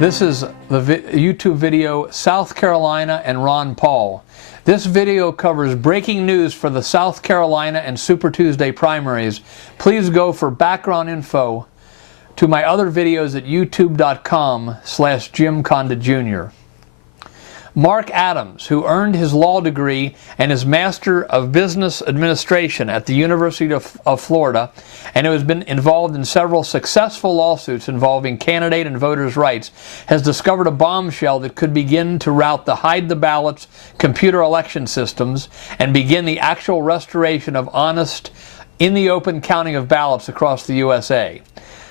This is the YouTube video South Carolina and Ron Paul. This video covers breaking news for the South Carolina and Super Tuesday primaries. Please go for background info to my other videos at youtube.com/Jim Condit Jr. Mark Adams, who earned his law degree and his Master of Business Administration at the University of Florida, and who has been involved in several successful lawsuits involving candidate and voters' rights, has discovered a bombshell that could begin to rout the hide-the-ballots computer election systems and begin the actual restoration of honest, in-the-open counting of ballots across the USA.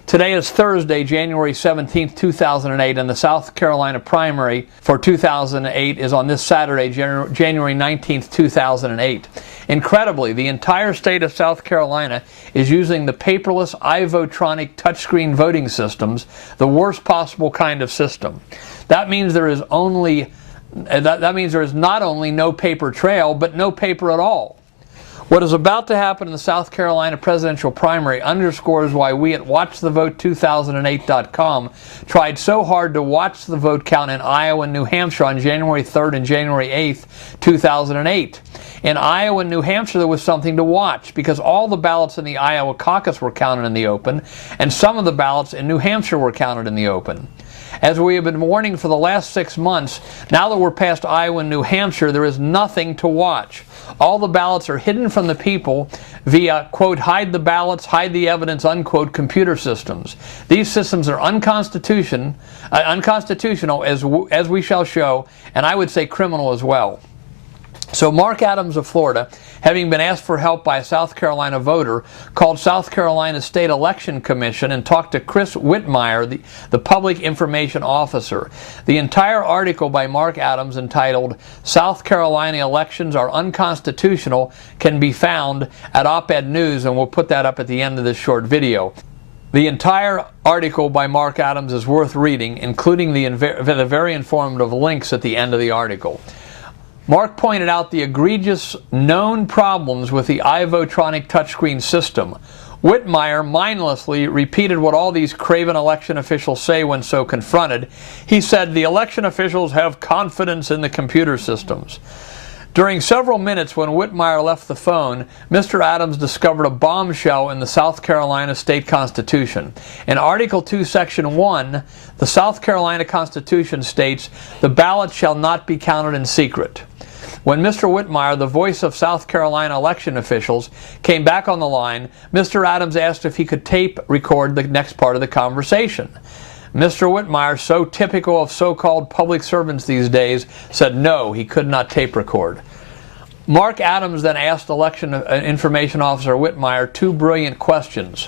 Today is Thursday, January 17, 2008, and the South Carolina primary for 2008 is on this Saturday, January 19, 2008. Incredibly, the entire state of South Carolina is using the paperless iVotronic touchscreen voting systems, the worst possible kind of system. That means there is not only no paper trail, but no paper at all. What is about to happen in the South Carolina presidential primary underscores why we at WatchTheVote2008.com tried so hard to watch the vote count in Iowa and New Hampshire on January 3rd and January 8th, 2008. In Iowa and New Hampshire, there was something to watch because all the ballots in the Iowa caucus were counted in the open, and some of the ballots in New Hampshire were counted in the open. As we have been warning for the last 6 months, now that we're past Iowa and New Hampshire, there is nothing to watch. All the ballots are hidden from the people via, quote, hide the ballots, hide the evidence, unquote, computer systems. These systems are unconstitutional, as we shall show, and I would say criminal as well. So Mark Adams of Florida, having been asked for help by a South Carolina voter, called South Carolina State Election Commission and talked to Chris Whitmire, the public information officer. The entire article by Mark Adams, entitled South Carolina Elections Are Unconstitutional, can be found at Op-Ed News, and we'll put that up at the end of this short video. The entire article by Mark Adams is worth reading, including the very informative links at the end of the article. Mark pointed out the egregious known problems with the iVotronic touchscreen system. Whitmire mindlessly repeated what all these craven election officials say when so confronted. He said the election officials have confidence in the computer systems. During several minutes when Whitmire left the phone, Mr. Adams discovered a bombshell in the South Carolina State Constitution. In Article 2, Section 1, the South Carolina Constitution states, "The ballot shall not be counted in secret." When Mr. Whitmire, the voice of South Carolina election officials, came back on the line, Mr. Adams asked if he could tape record the next part of the conversation. Mr. Whitmire, so typical of so-called public servants these days, said no, he could not tape record. Mark Adams then asked election information officer Whitmire two brilliant questions.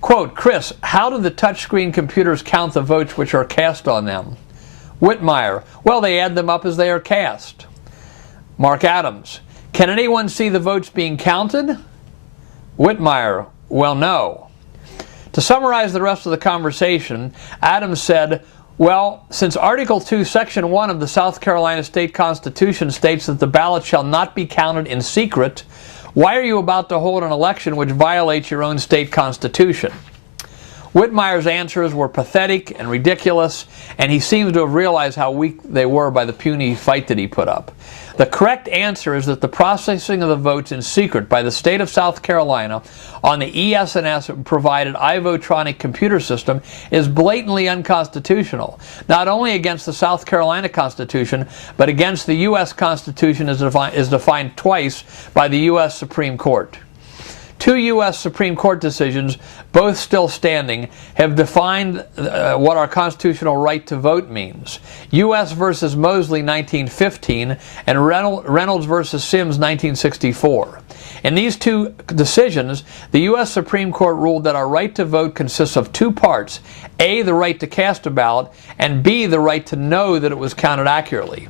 Quote, Chris, how do the touchscreen computers count the votes which are cast on them? Whitmire, well, they add them up as they are cast. Mark Adams, can anyone see the votes being counted? Whitmire, well, no. To summarize the rest of the conversation, Adams said, well, since Article 2, Section 1 of the South Carolina State Constitution states that the ballot shall not be counted in secret, why are you about to hold an election which violates your own state constitution? Whitmire's answers were pathetic and ridiculous, and he seems to have realized how weak they were by the puny fight that he put up. The correct answer is that the processing of the votes in secret by the state of South Carolina on the ES&S provided iVotronic computer system is blatantly unconstitutional, not only against the South Carolina Constitution, but against the U.S. Constitution as defined twice by the U.S. Supreme Court. Two U.S. Supreme Court decisions, both still standing, have defined what our constitutional right to vote means. U.S. versus Mosley, 1915, and Reynolds versus Sims, 1964. In these two decisions, the U.S. Supreme Court ruled that our right to vote consists of two parts, A, the right to cast a ballot, and B, the right to know that it was counted accurately.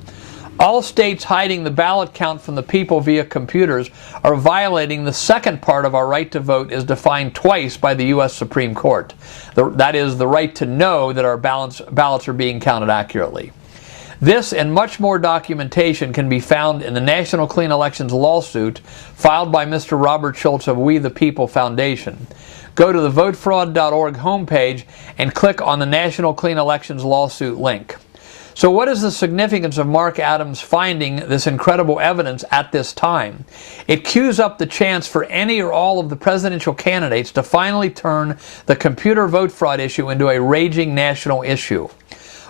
All states hiding the ballot count from the people via computers are violating the second part of our right to vote as defined twice by the U.S. Supreme Court. That is, the right to know that our ballots are being counted accurately. This and much more documentation can be found in the National Clean Elections lawsuit filed by Mr. Robert Schultz of We the People Foundation. go to the votefraud.org homepage and click on the National Clean Elections Lawsuit link. So what is the significance of Mark Adams finding this incredible evidence at this time? It cues up the chance for any or all of the presidential candidates to finally turn the computer vote fraud issue into a raging national issue.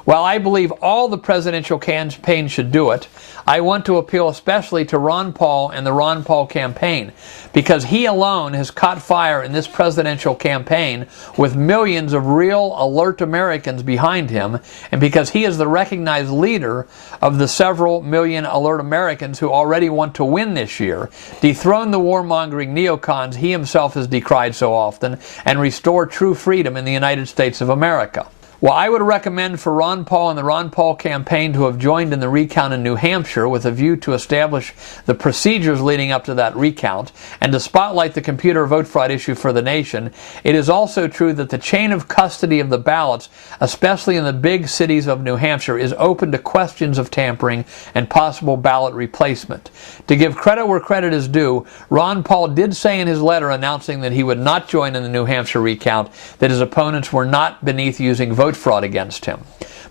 While I believe all the presidential campaigns should do it, I want to appeal especially to Ron Paul and the Ron Paul campaign, because he alone has caught fire in this presidential campaign with millions of real, alert Americans behind him, and because he is the recognized leader of the several million alert Americans who already want to win this year, dethrone the warmongering neocons he himself has decried so often, and restore true freedom in the United States of America. Well, I would recommend for Ron Paul and the Ron Paul campaign to have joined in the recount in New Hampshire with a view to establish the procedures leading up to that recount and to spotlight the computer vote fraud issue for the nation. It is also true that the chain of custody of the ballots, especially in the big cities of New Hampshire, is open to questions of tampering and possible ballot replacement. To give credit where credit is due, Ron Paul did say in his letter announcing that he would not join in the New Hampshire recount that his opponents were not beneath using vote fraud against him.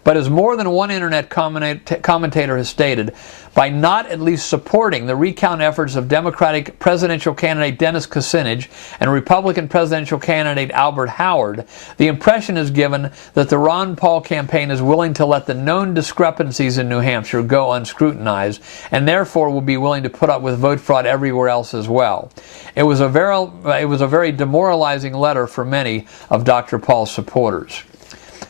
But as more than one internet commentator has stated, by not at least supporting the recount efforts of Democratic presidential candidate Dennis Kucinich and Republican presidential candidate Albert Howard, the impression is given that the Ron Paul campaign is willing to let the known discrepancies in New Hampshire go unscrutinized, and therefore will be willing to put up with vote fraud everywhere else as well. It was a very demoralizing letter for many of Dr. Paul's supporters.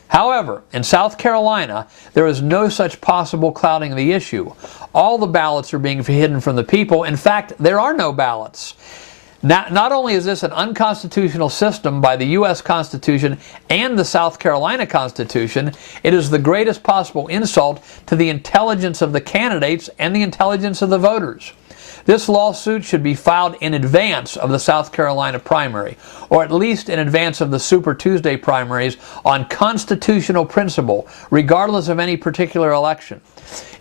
However, in South Carolina, there is no such possible clouding of the issue. All the ballots are being hidden from the people. In fact, there are no ballots. Not only is this an unconstitutional system by the U.S. Constitution and the South Carolina Constitution, it is the greatest possible insult to the intelligence of the candidates and the intelligence of the voters. This lawsuit should be filed in advance of the South Carolina primary, or at least in advance of the Super Tuesday primaries, on constitutional principle, regardless of any particular election.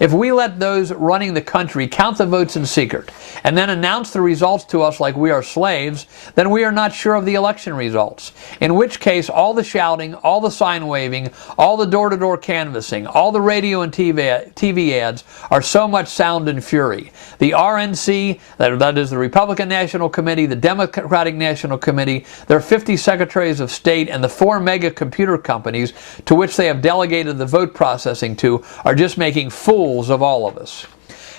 If we let those running the country count the votes in secret and then announce the results to us like we are slaves, then we are not sure of the election results. In which case, all the shouting, all the sign waving, all the door-to-door canvassing, all the radio and TV ads are so much sound and fury. The RNC, that is the Republican National Committee, the Democratic National Committee, their 50 secretaries of state, and the 4 mega computer companies to which they have delegated the vote processing to are just making fools of all of us.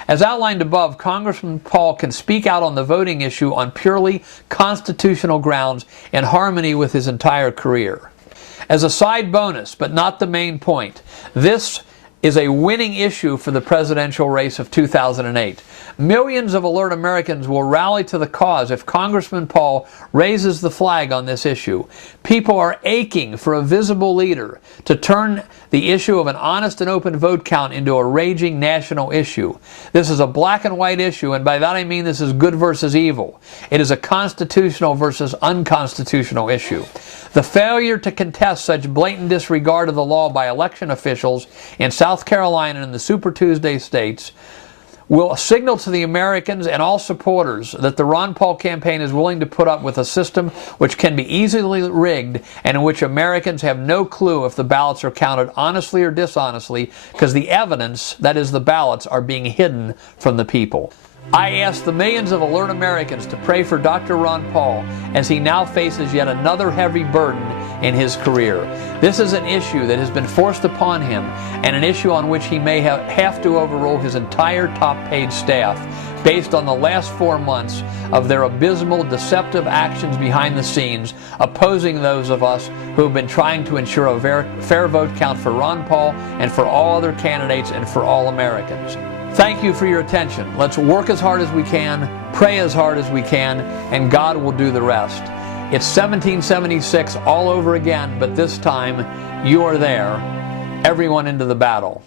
As outlined above, Congressman Paul can speak out on the voting issue on purely constitutional grounds in harmony with his entire career. As a side bonus, but not the main point, this is a winning issue for the presidential race of 2008. Millions of alert Americans will rally to the cause if Congressman Paul raises the flag on this issue. People are aching for a visible leader to turn the issue of an honest and open vote count into a raging national issue. This is a black and white issue, and by that I mean this is good versus evil. It is a constitutional versus unconstitutional issue. The failure to contest such blatant disregard of the law by election officials in South Carolina and the Super Tuesday states will signal to the Americans and all supporters that the Ron Paul campaign is willing to put up with a system which can be easily rigged and in which Americans have no clue if the ballots are counted honestly or dishonestly, because the evidence, that is the ballots, are being hidden from the people. I ask the millions of alert Americans to pray for Dr. Ron Paul as he now faces yet another heavy burden in his career. This is an issue that has been forced upon him, and an issue on which he may have to overrule his entire top-paid staff based on the last 4 months of their abysmal, deceptive actions behind the scenes, opposing those of us who have been trying to ensure a fair vote count for Ron Paul and for all other candidates and for all Americans. Thank you for your attention. Let's work as hard as we can, pray as hard as we can, and God will do the rest. It's 1776 all over again, but this time you are there, everyone into the battle.